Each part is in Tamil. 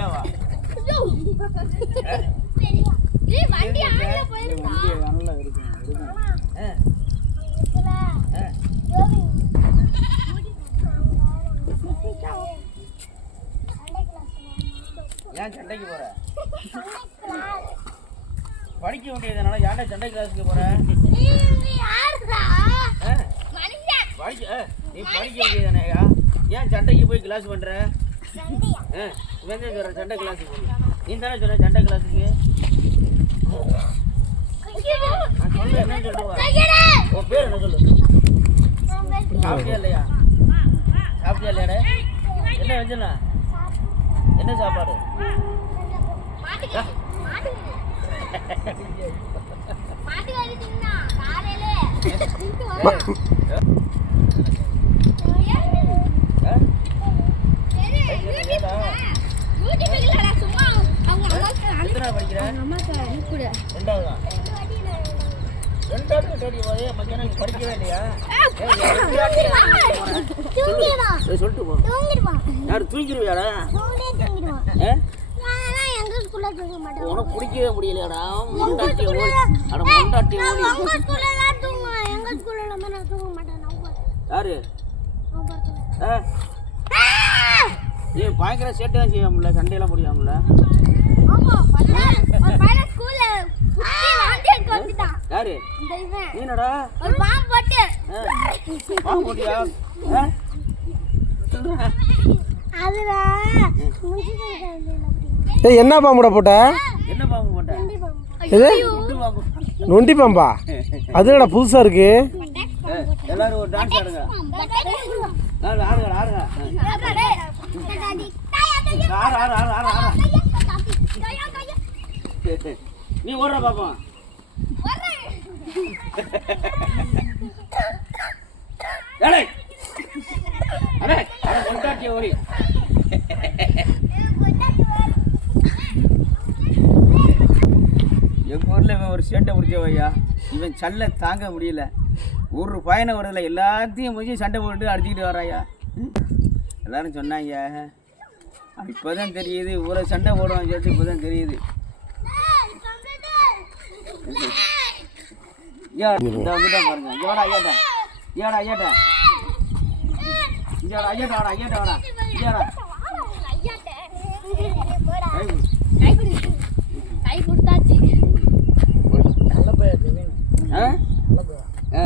ஏய் ஏன் சண்டைக்கு போற? படிக்க வேண்டியதுனால ஏன்டா சண்டை கிளாஸுக்கு போற? ஆ, படிக்க நீ படிக்க வேண்டியதுதானேயா? ஏன் சண்டைக்கு போய் கிளாஸ் பண்ற? இவன் தான் சொல்ற சண்டை கிளாஸுக்கு. நீ தானே சொன்ன சண்டை கிளாஸுக்கு நான் சொல்லிட்டு வா. உன் பேர் என்ன சொல்லு? சாப்பிட்டியா இல்லையா? சாப்பிட்டியா இல்லையாடே? என்ன வச்சுனா? என்ன சாப்பாடு? தின்னா காலையிலே. ரெண்டாவதா? ரெண்டாவது தேடி போதே மத்தியானம் படிக்கவே இல்லையா? சொல்லிட்டு போ. யார் தூங்கிடுவியாடா உனக்கு பிடிக்கவே முடியலையாடா. முண்டாட்டி ஓடி அட முண்டாட்டி யாரு? ஏய் பயங்கர சேட்டை தான் செய்ய முடியல சண்டையெல்லாம் முடியாமல குத்தி வாந்தி எடுக்க வந்துட்டான் யாரு இந்த இவன் நீனடா ஒரு பாம்பு போட்டு? வா போட்டியா. அதுல ஏய் என்ன பாம்புடா போட்ட என்ன பாம்பு போட்ட இது பாம்பு நொண்டி பாம்பா அது என்னடா புதுசா இருக்கு எல்லாரும் ஒரு டான்ஸ் ஆடுங்க ஆடு, ஆடுங்க ஆடுங்க ஆடு ஆடு ஆடு ஆடு ஆடு சரி, சரி. நீ ஓடுற பாப்போம் ஏடே அடே அட ஓடி. ஊர்ல இவன் ஒரு சேட்டை முடிச்ச ஐயா. இவன் சல்ல தாங்க முடியல. ஒரு பயணம் வரதில்ல எல்லாத்தையும் முடிஞ்சு சண்டை போட்டு அடிச்சுக்கிட்டு வராயா ம்? எல்லாரும் சொன்னாங்க. இப்போதான் தெரியுது இவ்வளோ சண்டை போடுவான் சொல்லிட்டு இப்போதான் தெரியுது. ஐயா இந்த வந்துட்டா பாருங்க இங்கோடா ஐயாட்டா ஐயாடா ஐயாட்டா இங்கோடா ஐயாட்டா வாடா ஐயாட்டா வாடா ஐயாடா கை கொடு. கை கொடுத்தாச்சு ஆ ஆ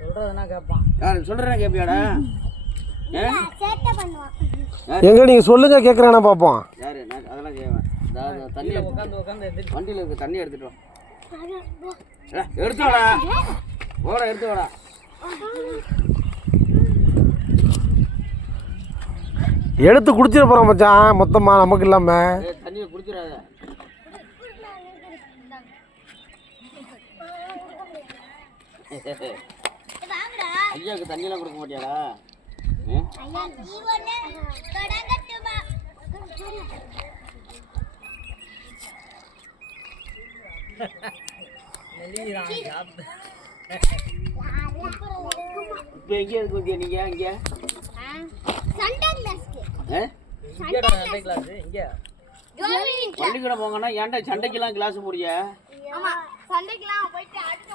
சொல்றதுனா கேட்பான் யார் சொல்கிறேன் கேட்பியாடா ஆ சேட்டை பண்ணுவான் எங்க நீங்க சொல்லுங்க கேட்குறானா பார்ப்போம் யாரு அதெல்லாம் அதாவது தண்ணி உட்காந்து உட்காந்து வண்டியில் இருக்க தண்ணி எடுத்துட்டு வா. எடுத்து வாடா. ஓட எடுத்து வாடா. எடுத்து குடிச்சிட போறோம் மச்சான் மொத்தமா நமக்கு இல்லாம. ஏ தண்ணியை குடிச்சிடாத. வாங்கடா. ஐயாவுக்கு தண்ணியெல்லாம் கொடுக்க மாட்டியாடா? இப்போ எங்கே இருக்கு வந்தியா நீங்கள் இங்கே சண்டே கிளாஸ்க்கு ஆ? சண்டே கிளாஸ் இங்க. பள்ளிக்கூடம் போங்கன்னா ஏன்டா சண்டைக்கெல்லாம் கிளாஸ் முடிய? ஆமா சண்டைக்கெல்லாம் போயிட்டு அடுத்த